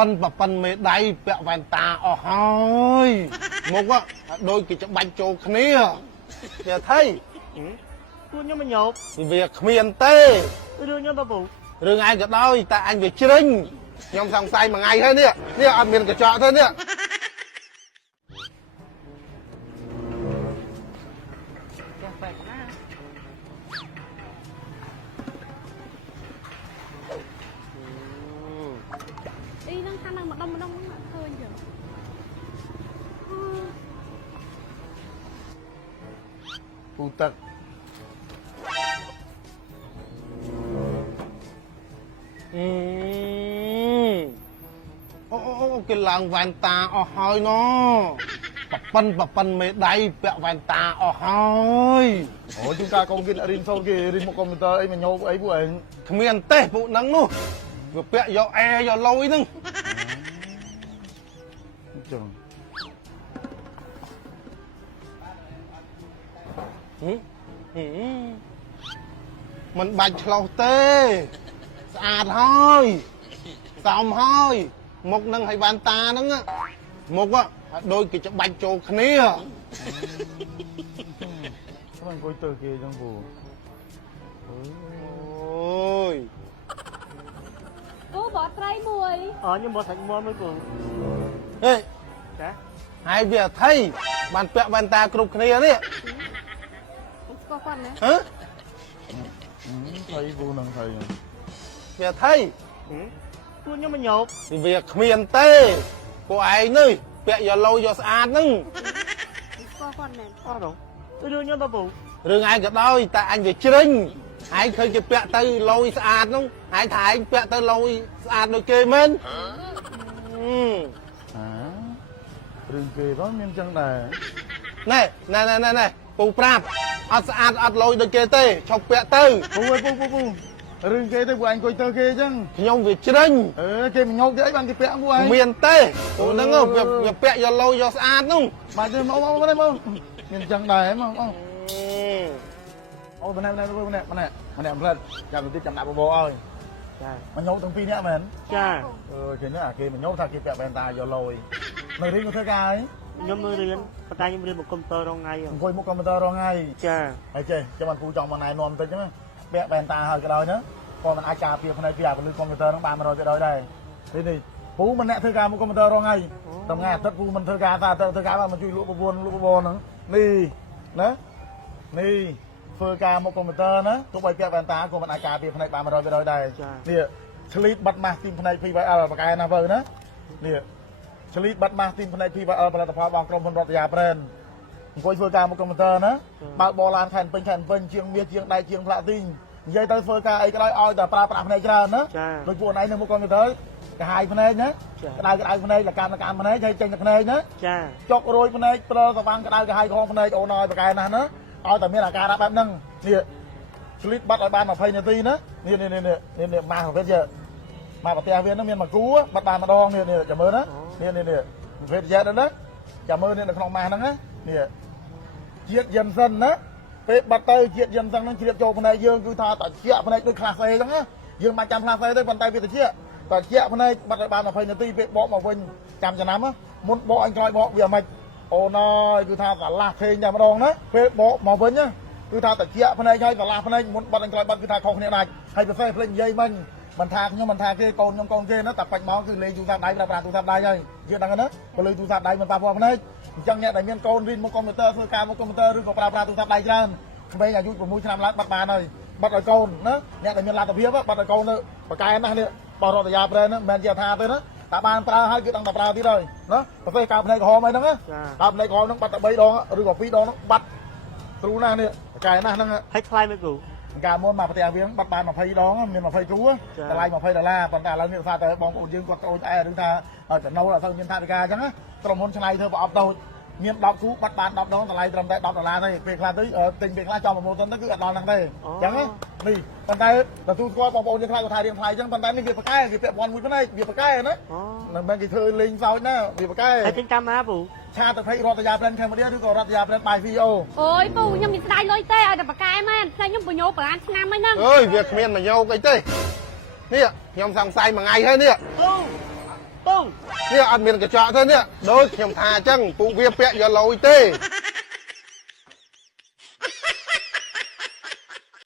ប៉ិនមេដៃពាក់វ៉ែនតាអស់ហើយមកដូចគេច្បាច់ចូលគ្នាវាថៃខ្លួនខ្ញុំមិនញោបវាគ្មានទេរឿងខ្ញុំបងពូរឿងឯងក៏ដោយតែអញវាជ្រិញខ្ញុំសង្ស័យមួយថ្ងៃហើយនេះអត់មានកញ្ចក់ទេនេះអីហ្នឹងខាងហ្នឹងម្ដុំឃើញចឹងពូទឹកអូគេឡើងវ៉ែនតាអស់ហើយណប៉ិនមេដៃពាក់វ៉ែនតាអស់ហើយអូជួនកាលកូនគេរៀនសូត្រគេរៀនមកកុំព្យូទ័រអីមកញោបអីពួកឯងគ្មានទេពួកហ្នឹងនោះវាពាក់យកអែយកលុយហ្នឹងចឹងមិនបាច់ឆ្លោះទេស្អាតហើយសមហើយមុខនឹងឲ្យវ៉ាន់តាហ្នឹងមុខដូចគេច្បាច់ចូលគ្នាស្មានអង្គុយទៅគេចឹងពូអូយគូបត់ត្រីមួយខ្ញុំបត់សាច់មាន់មួយពូហេចាហើយវាថៃបានពាក់វ៉ាន់តាគ្រប់គ្នានេះស្គាល់គាត់ណាហ៎ថៃពូនឹងថៃវាថៃខ្លួនខ្ញុំមិនញោបវាគ្មានទេពួកឯងនេះពាក់យកលុយយកស្អាតហ្នឹងស្គាល់គាត់ណាអត់ទេរឿងខ្ញុំបងពូរឿងឯងក៏ដោយតែអញវាជ្រិញឯងឃើញគេពាក់ទៅលុយស្អាតហ្នឹងឯងថាឯងពាក់ទៅលុយស្អាតដូចគេមែនរឿងគេတော့មានចឹងដែរណែពូប្រាប់អត់ស្អាតអត់លុយដូចគេទេឈប់ពាក់ទៅពូរឿងគេទៅពួកឯងអង្គុយទៅគេចឹងខ្ញុំវាជ្រិញគេមិនញោបទេអីបានគេពាក់ពួកឯងមានទេពូហ្នឹងវាពាក់យកលុយយកស្អាតហ្នឹងបាទទេមកមានចឹងដែរមកអូម្នាក់ផ្លែតចាំបន្តិចចាំដាក់បបោឲ្យចាមកញោបទាំងពីរនាក់មែនចាគេនេះគេមកញោបថាគេពាក់វ៉ែនតាយកលុយនៅរៀនមកធ្វើការហើយខ្ញុំមើលរៀនប៉ុន្តែខ្ញុំរៀនមកកុំព្យូទ័ររងថ្ងៃអង្គុយមុខកុំព្យូទ័ររងថ្ងៃចាហើយចេះចាំបានពូចង់មកណែនាំបន្តិចហ្នឹងពាក់វ៉ែនតាហើយក៏ដោយណាក៏មិនអាចការពារផ្នែកពីអាពលិកុំព្យូទ័រហ្នឹងបាន100%ដែរនេះពូមិនអ្នកធ្វើការមុខកុំព្យូទ័ររងថ្ងៃតែថ្ងៃអាទិត្យពូមិនធ្វើការតែធ្វើការបានមកជួយលក់បបួនហ្នឹងនេះណានេះធ្វើការមុខកុំព្យូទ័រណាទោះបីពាក់វ៉ែនតាក៏មិនអាចការពារផ្នែកបាន100%ដែរនេះឆ្លីតបាត់ម៉ាស់ទីផ្នែក PVL បកែណាវើណានេះឆ្លីតបាត់ម៉ាស់ទីផ្នែក PVL ផលិតផលរបស់ក្រុមហ៊ុនរតយាប្រេនអង្គុយធ្វើការមុខកុំព្យូទ័រណាបើកបរឡានខែនពេញជាងមាសជាងដៃជាងផ្លាទីងនិយាយទៅធ្វើការអីក៏ដោយឲ្យតែប្រើប្រាស់ភ្នែកច្រើនណាដូចពួកឯងនៅមុខកុំព្យូទ័រកាហាយភ្នែកណាក្តៅភ្នែកលកម្មភ្នែកហើយចេញទៅភ្នែកណាចាចុករួយភ្នែកព្រើសវាំងក្តៅកាហាយខំភ្នែកអូនឲ្យបកែណាស់ណាឲ្យតែមានអាការៈបែបហ្នឹងនេះស្លីតបាត់ឲ្យបាន20នាទីណានេះម៉ាស់ប្រភេទយកមកប្រទះវាហ្នឹងមានមួយគូបាត់បានម្ដងនេះចាំមើលណានេះប្រភេទយ៉ាត់ណាចាំមើលនេះនៅក្នុងម៉ាស់ហ្នឹងណានេះជាតិយិនសិនណាពេលបាត់ទៅជាតិយិនសិនហ្នឹងជ្រាបចូលភ្នែកយើងគឺថាតាជាភ្នែកដូចក្លាសអេចឹងណាយើងមិនចាំក្លាសអេទេប៉ុន្តែវាតាជាភ្នែកបាត់ឲ្យបាន20នាទីពេលបកមកវិញចាំចំណាំមុនបកអញក្រោយបកវាមិនអូនអើយគឺថាកន្លះខេងតែម្ដងណាពេលបកមកវិញគឺថាតាជាភ្នែកហើយកន្លះភ្នែកមុនបាត់អញក្រោយបាត់គឺថាខុសគ្នាដាច់ហើយពិសេសភ្លេចនិយាយមិញមិនថាខ្ញុំមិនថាគេកូនខ្ញុំកូនគេណាតែបាច់មកគឺលេងទូរស័ព្ទដៃប្រើប្រាស់ទូរស័ព្ទដៃហើយយើងដឹងណាបើលេងទូរស័ព្ទដៃមិនប៉ះពាល់ភ្នែកអញ្ចឹងអ្នកដែលមានកូនរៀនមុខកុំព្យូទ័រធ្វើការមុខកុំព្យូទ័រឬក៏ប្រើប្រាស់ទូរស័ព្ទដៃច្រើនក្មេងអាយុ6ឆ្នាំឡើងបាត់បានហើយបាត់ឲ្យកូនណាអ្នកដែលមានលទ្ធភាពបាត់ឲ្យកូនទៅបកែណាស់នេះបរតយាប្រែហ្នឹងមិនមែនជាថាទេណាតែបានប្រើហើយគឺដឹងតែប្រើទៀតហើយណាប្រភេទការភ្នែកក្រហមអីហ្នឹងណាការភ្នែកក្រហមហ្នឹងបាត់តែ3ដងឬក៏2ដងហ្នឹងបាត់គ្រូណាស់នេះបកែណាស់ហ្នឹងហើយថ្លៃមិនគ្រូការមុនមកប្រទេសវាបាត់បាន20ដងមាន20គ្រូតម្លៃ$20ប៉ុន្តែឥឡូវនេះថាតែបងប្អូនយើងគាត់ត្អូញត្អែឬថាចំណូលអត់សូវមានថវិកាអញ្ចឹងក្រុមហ៊ុនឆ្នៃធ្វើប្រអប់តូចមាន10គ្រូបាត់បាន10ដងតម្លៃត្រឹមតែ$10ទេពេលខ្លះទៅទិញពេលខ្លះចំប្រមូលទៅគឺអត់ដល់ហ្នឹងទេអញ្ចឹងនេះប៉ុន្តែទទួលស្គាល់បងប្អូនយើងខ្លះគាត់ថារៀងថ្លៃអញ្ចឹងប៉ុន្តែនេះវាប្រកែគេពាក់ព័ន្ធមួយភ្នែកវាប្រកែណាមិនមែនគេធ្វើលេងសើចណាវាប្រកែហើយទិញតាមណាពូឆាទៅភ័យរតយាប្រេនខេមរាឬក៏រតយាប្រេនបាយ VO អូយពូខ្ញុំមានស្ដាយលុយទេឲ្យតែប្រកែមែនផ្សេងខ្ញុំបញ្ញោប្រានឆ្នាំហ្នឹងអើយវាគ្មានបញ្ញោអីទេនេះខ្ញុំសង្ស័យមួយថ្ងៃហើយនេះពូ នេះអត់មានកញ្ចក់ទេនេះដូចខ្ញុំថាអញ្ចឹងពួកវាពាក់យកលុយទេ